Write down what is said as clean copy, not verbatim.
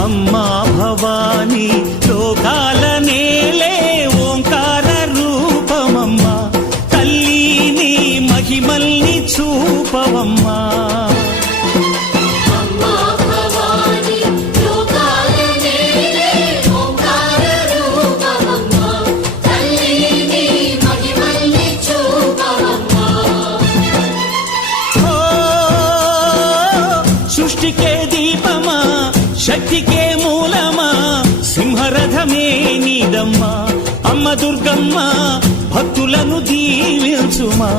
అమ్మా భవానీ లోకాల నేలే ఓంకార రూపమమ్మా తల్లి నీ మహిమల్ని చూపవమ్మా సృష్టికే దీపమా శక్తికే మూలమా సింహరథమే నీదమ్మా అమ్మ దుర్గమ్మ భక్తులను దీవించుమా